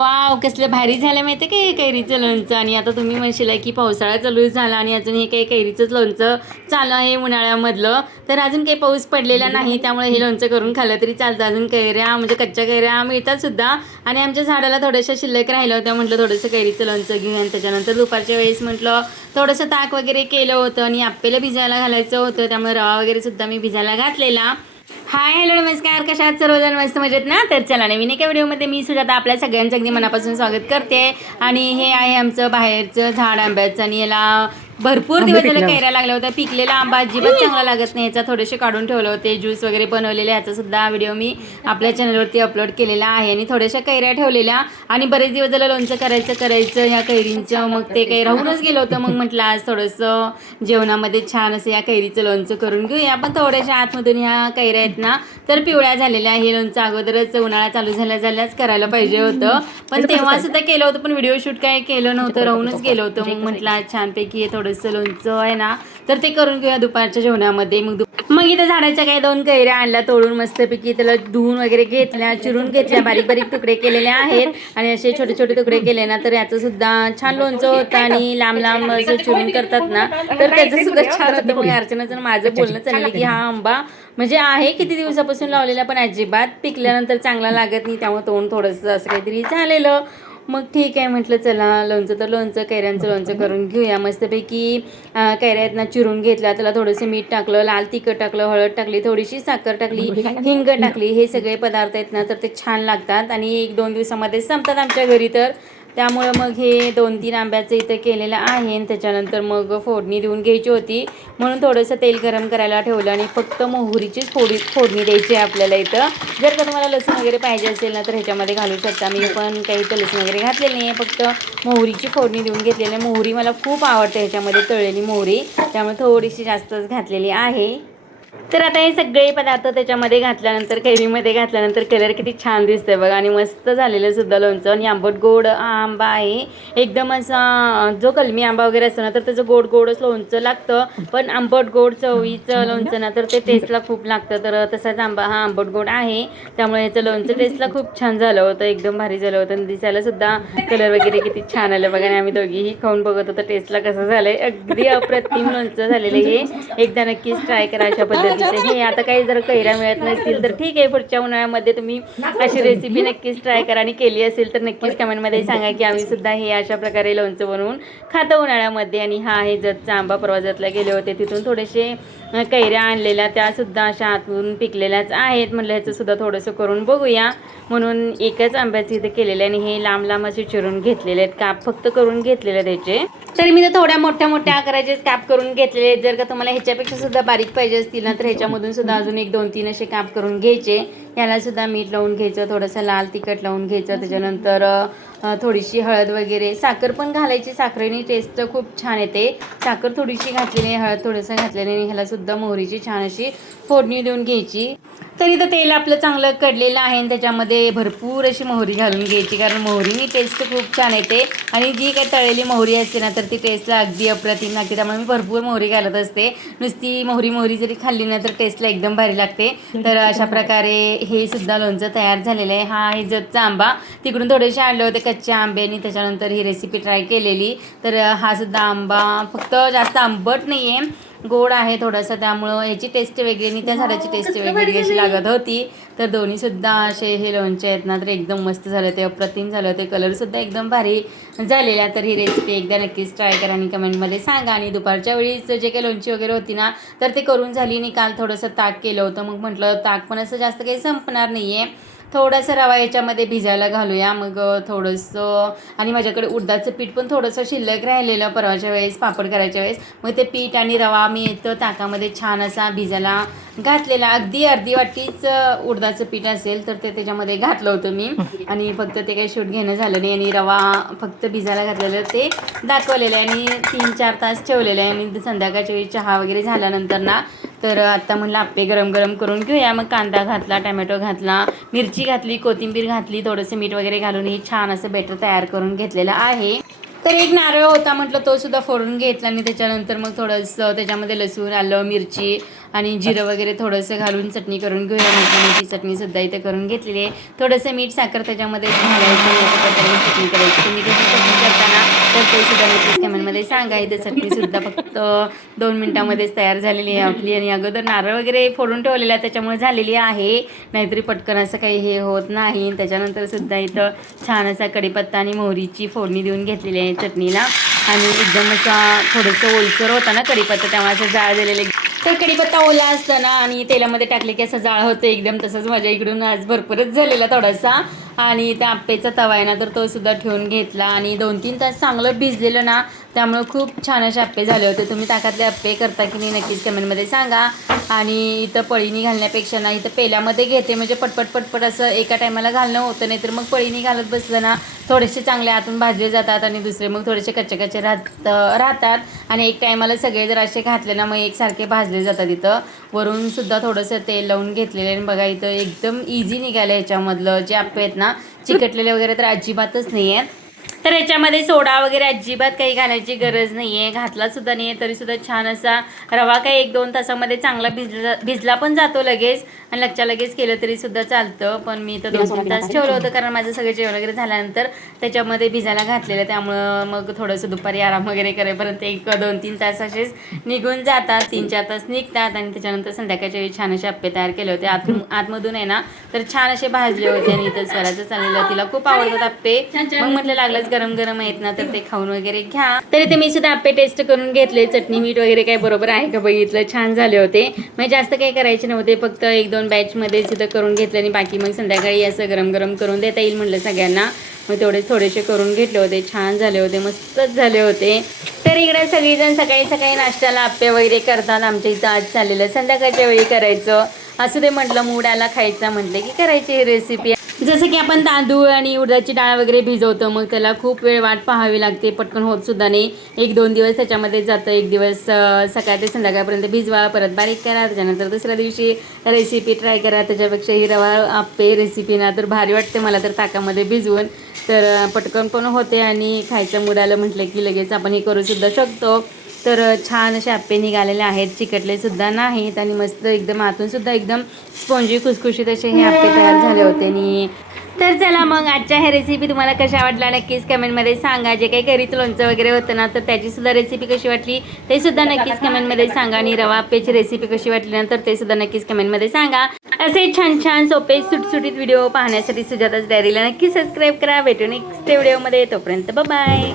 Wow, कसलं भारी झालं माहिती आहे का हे कैरीचं लोणचं. आणि आता तुम्ही म्हणशील की पावसाळा चालू झाला आणि अजून हे काही कैरीचंच लोणचं चालू आहे उन्हाळ्यामधलं. तर अजून काही पाऊस पडलेला नाही, त्यामुळे हे लोणचं करून खाल्लं तरी चालतं. अजून कैऱ्या म्हणजे कच्च्या कैऱ्या मिळतात सुद्धा आणि आमच्या झाडाला थोड्याशा शिल्लक राहिल्या होत्या. म्हटलं थोडंसं कैरीचं लोणचं घेऊया. आणि त्याच्यानंतर दुपारच्या वेळेस म्हटलं थोडंसं ताक वगैरे केलं होतं आणि आप्पेला भिजायला घालायचं होतं, त्यामुळे रवा वगैरे सुद्धा मी भिजायला घातलेला. हाय हॅलो नमस्कार, कशा आहात सर्वजण? मस्त मजेत ना? तर चला, नवीन एका व्हिडिओमध्ये मी सुजाता आपल्या सगळ्यांचं अगदी मनापासून स्वागत करते. आणि हे आहे आमचं बाहेरचं झाड आंब्याचं आणि याला भरपूर दिवस झाले कैऱ्या लागल्या होत्या. पिकलेला आंबा अजिबात चांगला लागत नाही, ह्याचा थोडेसे काढून ठेवले होते. ज्यूस वगैरे बनवलेले, ह्याचा सुद्धा व्हिडिओ मी आपल्या चॅनलवरती अपलोड केलेला आहे. आणि थोड्याशा कैऱ्या ठेवलेल्या आणि बरेच दिवस झालं लोणचं करायचं ह्या कैरींचं, मग ते काही राहूनच गेलं होतं. मग म्हटलं आज थोडंसं जेवणामध्ये छान असं या कैरीचं लोणचं करून घेऊया. पण थोड्याशा आतमधून ह्या कैऱ्या आहेत ना तर पिवळ्या झालेल्या. हे लोणचं अगोदरच उन्हाळा चालू झाल्याच करायला पाहिजे होतं, पण तेव्हा सुद्धा केलं होतं, पण व्हिडिओ शूट काय केलं नव्हतं, राहूनच गेलं होतं. मग म्हटलं आज छानपैकी हे थोडंसं लोणचं आहे ना तर ते करून घेऊया दुपारच्या जेवणामध्ये. मग इथं झाडाच्या काही 2 कैऱ्या आणल्या तोडून, मस्तपैकी त्याला धुवून वगैरे घेतल्या, चिरून घेतल्या, बारीक बारीक तुकडे केलेले आहेत. आणि असे छोटे छोटे तुकडे केले ना तर याचं सुद्धा छान लोणचं होतं. आणि लांब लांब असं चिरून करतात ना तर त्याचं सुद्धा छान होतं. मग अर्चनाचं माझं बोलणं चाललं की हा आंबा म्हणजे आहे किती दिवसापासून लावलेला, पण अजिबात पिकल्यानंतर चांगला लागत नाही, त्यामुळे तोंड थोडंसं असं काहीतरी झालेलं. मग ठीक आहे म्हटलं चला लोणचं तर लोणचं, कैऱ्यांचं लोणचं करून घेऊया. मस्तपैकी कैऱ्यातनं चिरून घेतला, त्याला थोडंसं मीठ टाकलं, लाल तिखट टाकलं, हळद टाकली, थोडीशी साखर टाकली, हिंग टाकली. हे सगळे पदार्थ आहेत ना तर ते छान लागतात आणि 1-2 दिवसामध्ये संपतात आमच्या घरी. तर त्यामुळं मग हे 2-3 आंब्याचं इथं केलेलं आहे. आणि त्याच्यानंतर मग फोडणी देऊन घ्यायची होती, म्हणून थोडंसं तेल गरम करायला ठेवलं आणि फक्त मोहरीचीच फोडणी द्यायची आहे आपल्याला इथं. जर का तुम्हाला लसूण वगैरे पाहिजे असेल ना तर ह्याच्यामध्ये घालू शकता. मी पण काही तर लसूण वगैरे घातलेलं नाही आहे, फक्त मोहरीची फोडणी देऊन घेतलेली आहे. मोहरी मला खूप आवडते ह्याच्यामध्ये, तळलेली मोहरी, त्यामुळे थोडीशी जास्तच घातलेली आहे. तर आता हे सगळे पदार्थ त्याच्यामध्ये घातल्यानंतर, कैरीमध्ये घातल्यानंतर कलर किती छान दिसतोय बघा. आणि मस्त झालेलं सुद्धा लोणचं. आणि आंबट गोड आंबा आहे एकदम असा. जो कलमी आंबा वगैरे असतो ना तर त्याचं गोड गोडच लोणचं लागतं, पण आंबट गोड चवीचं लोणचं ना तर ते टेस्टला खूप लागतं. तर तसाच आंबा हा आंबट गोड आहे, त्यामुळे ह्याचं लोणचं टेस्टला खूप छान झालं होतं, एकदम भारी झालं होतं. आणि दिसायला सुद्धा कलर वगैरे किती छान आलं बघा. आणि आम्ही दोघीही खाऊन बघत होतो टेस्टला कसं झालंय. अगदी अप्रतिम लोणचं झालेलं हे, एकदा नक्कीच ट्राय करा अशा पद्धतीने. हे आता काही जर कैऱ्या मिळत नसतील तर ठीक आहे, पुढच्या उन्हाळ्यामध्ये तुम्ही अशी रेसिपी नक्कीच ट्राय करा. आणि केली असेल तर नक्कीच कमेंटमध्ये सांगा की आम्ही सुद्धा हे अशा प्रकारे लोणचं बनवून खातो उन्हाळ्यामध्ये. आणि हा आहे जतचा आंबा, प्रवासातला गेले होते तिथून थोडेसे कैऱ्या आणलेल्या, त्यासुद्धा अशा आतून पिकलेल्याच आहेत. म्हटलं ह्याचं सुद्धा थोडंसं करून बघूया, म्हणून एकच आंब्याचं इथं केलेलं आहे. आणि हे लांब लांब असे चिरून घेतलेले आहेत, काप फक्त करून घेतलेले त्याचे. तरी मी तर थोड्या मोठ्या आकाराचेच काप करून घेतलेले आहेत. जर का तुम्हाला ह्याच्यापेक्षा सुद्धा बारीक पाहिजे असतील ना तर ह्याच्यामधून सुद्धा अजून 1-2-3 असे काप करून घ्यायचे. याला सुद्धा मीठ लावून घ्यायचं, थोडंसं लाल तिखट लावून घ्यायचं, त्याच्यानंतर थोडीशी हळद वगैरे, साखर पण घालायची, साखरेने टेस्ट खूप छान येते. साखर थोडीशी घातलेली, हळद थोडंसं घातलेली आणि ह्याला सुद्धा मोहरीची छान अशी फोडणी देऊन घ्यायची. तरी तर तेल आपलं चांगलं कडलेलं आहे आणि त्याच्यामध्ये भरपूर अशी मोहरी घालून घ्यायची, कारण मोहरीने टेस्ट खूप छान येते. आणि जी काही तळलेली मोहरी असते ना तर ती टेस्टला अगदी अप्रतिम लागते, त्यामुळे मी भरपूर मोहरी घालत असते. नुसती मोहरी जरी खाल्ली ना तर टेस्टला एकदम भारी लागते. तर अशा प्रकारे हे सुद्धा लोणचं तयार झालेलं आहे. हा आहे जतचा आंबा, तिकडून थोडेसे आणले होते कच्च्या आंब्यानी, त्याच्यानंतर ही रेसिपी ट्राय केलेली. तर हा सुद्धा आंबा फक्त जास्त आंबट नाही आहे, गोड आहे थोडासा, त्यामुळं याची टेस्ट वेगळी आणि त्या झाडाची टेस्ट वेगळी अशी लागत होती. तर दोन्हीसुद्धा असे हे लोणचे आहेत ना तर एकदम मस्त झालं ते, अप्रतिम झालं ते, कलरसुद्धा एकदम भारी झालेला. तर ही रेसिपी एकदा नक्कीच ट्राय करा आणि कमेंटमध्ये सांगा. आणि दुपारच्या वेळीच जे काही लोणची वगैरे होती ना तर ते करून झाली. आणि काल थोडंसं ताक केलं होतं, मग म्हटलं ताक पण असं जास्त काही संपणार नाही आहे, थोडासा रवा याच्यामध्ये भिजायला घालूया. मग थोडंसं, आणि माझ्याकडे उडदाचं पीठ पण थोडंसं शिल्लक राहिलेलं परवाच्या वेळेस पापड करायच्या वेळेस, मग ते पीठ आणि रवा मी इथं ताकामध्ये छान असा भिजायला घातलेला. अगदी अर्धी वाटीच उडदाचं पीठ असेल तर ते त्याच्यामध्ये घातलं होतं मी, आणि फक्त ते काही शूट घेणं झालं नाही. आणि रवा फक्त भिजायला घातलेलं ते दाखवलेलं आहे आणि 3-4 तास ठेवलेलं आहे. आणि संध्याकाळच्या वेळी चहा वगैरे झाल्यानंतर ना तर आता म्हणलं आप्पे गरम गरम करून घेऊया. मग कांदा घातला, टमॅटो घातला, मिरची घातली, कोथिंबीर घातली, थोडंसं मीठ वगैरे घालून हे छान असं बेटर तयार करून घेतलेलं आहे. तर एक नारळ होता म्हटलं तो सुद्धा फोडून घेतला आणि त्याच्यानंतर मग थोडंसं त्याच्यामध्ये लसूण आलं मिरची आणि जिरं वगैरे थोडंसं घालून चटणी करून घेऊया म्हटलं. ती चटणीसुद्धा इथं करून घेतलेली आहे. थोडंसं मीठ साखर त्याच्यामध्ये घालायचं आणि अशा प्रकारे चटणी करायची. तुम्ही कशी चटणी करताना तर ते सुद्धा नक्कीच कमेंटमध्ये सांगा. इथं चटणीसुद्धा फक्त 2 मिनटामध्येच तयार झालेली आहे आपली आणि अगोदर नारळ वगैरे फोडून ठेवलेला आहे त्याच्यामुळे झालेली आहे, नाहीतरी पटकन असं काही हे होत नाही. त्याच्यानंतर सुद्धा इथं छान असा कढीपत्ता आणि मोहरीची फोडणी देऊन घेतलेली आहे चटणीला आणि एकदम असा थोडंसं ओलसर होता ना कढीपत्ता त्यामुळे असं जाळ दिलेले. तर कढीपत्ता ओला असताना आणि तेलामध्ये टाकले की असं जाळ होतं एकदम. तसंच माझ्या इकडून आज भरपूरच झालेला थोडासा. आणि त्या आप्पेचा तवा आहे ना तर तो सुद्धा ठेवून घेतला आणि 2-3 तास चांगलं भिजलेलं ना त्यामुळे खूप छान असे आप्पे झाले होते. तुम्ही ताकातले आप्पे करता की नाही नक्कीच कमेंटमध्ये सांगा. आणि इथं पळीनी घालण्यापेक्षा ना इथं पेल्यामध्ये घेते म्हणजे पटपट असं एका टायमाला घालणं होतं, नाही तर मग पळीनी घालत बसलं ना थोडेसे चांगले आतून भाजले जातात आणि दुसरे मग थोडेसे कच्चे राहतात आणि एक टायमाला सगळे जर असे घातले ना मग एकसारखे भाजले जातात. इथं वरून सुद्धा थोडंसं तेल लावून घेतलेलं आहे. बघा इथं एकदम इझी निघालं ह्याच्यामधलं जे आप्पे आहेत ना, चिकटलेले वगैरे तर अजिबातच नाही आहेत. तर याच्यामध्ये सोडा वगैरे अजिबात काही घालायची गरज नाही आहे, घातलासुद्धा नाही आहे तरीसुद्धा छान असा रवा काही 1-2 तासामध्ये चांगला भिजला पण जातो लगेच आणि लगेच केलं तरीसुद्धा चालतं. पण मी तर 2-3 तास ठेवलं होतं कारण माझं सगळं जेवण वगैरे झाल्यानंतर त्याच्यामध्ये भिजायला घातलेलं, त्यामुळं मग थोडंसं दुपारी आराम वगैरे करेपर्यंत 1-2-3 तास असेच निघून जातात, 3-4 तास निघतात आणि त्याच्यानंतर संध्याकाळच्या वेळी छान असे आप्पे तयार केले होते. आतमधून आहे ना तर छान असे भाजले होते आणि इथं स्वराचं चाललेलं, तिला खूप आवडतात आप्पे. मग म्हटलं लागलंच गरम आहेत ना तर ते खाऊन वगैरे घ्या. तरी ते मी सुद्धा आप्पे टेस्ट करून घेतले, चटणी मीठ वगैरे काय बरोबर आहे का बघितलं, छान झाले होते. म्हणजे जास्त काही करायचे नव्हते, फक्त 1-2 बॅचमध्ये सुद्धा करून घेतले आणि बाकी मग संध्याकाळी असं गरम करून देता येईल म्हटलं सगळ्यांना. मग थोडेसे करून घेतले होते, छान झाले होते, मस्तच झाले होते. तर इकडे सगळीजण सकाळी नाश्त्याला आप्पे वगैरे करतात. आमच्या इथं आज चाललेलं संध्याकाळच्या वेळी करायचं असं ते म्हटलं, मूड आला खायचा म्हटलं की करायची ही रेसिपी. जसं की आपण तांदूळ आणि उडदाची डाळ वगैरे भिजवतो मग त्याला खूप वेळ वाट पाहावी लागते, पटकन होत सुद्धा नाही. 1-2 दिवस त्याच्यामध्ये जातं. एक दिवस सकाळ ते संध्याकाळपर्यंत भिजवा, परत बारीक करा, त्याच्यानंतर दुसऱ्या दिवशी रेसिपी ट्राय करा. त्याच्यापेक्षा ही रवा आप्पे रेसिपी ना तर भारी वाटते मला तर ताकामध्ये भिजवून, तर पटकन पण होते आणि खायचं मूड आलं म्हटलं की लगेच आपण हे करू सुद्धा शकतो. तर छान असे आप्पे निघालेले आहेत, चिकटले सुद्धा नाहीत आणि मस्त एकदम आतून सुद्धा एकदम स्पॉन्जी खुसखुशीत असे हे आप्पे तयार झाले होते. आणि तर चला मग आजच्या ह्या रेसिपी तुम्हाला कशा वाटल्या नक्कीच कमेंटमध्ये सांगा. जे काही घरीच लोणचं वगैरे होतं ना तर त्याची सुद्धा रेसिपी कशी वाटली ते सुद्धा नक्कीच कमेंटमध्ये सांगा आणि रवा आप्पेची रेसिपी कशी वाटली ना तर ते सुद्धा नक्कीच कमेंटमध्ये सांगा. असे छान सोपे सुटसुटीत व्हिडिओ पाहण्यासाठी सुजाताच डायरीला नक्की सबस्क्राईब करा. भेटू नेक्स्ट व्हिडिओमध्ये, तोपर्यंत बाय.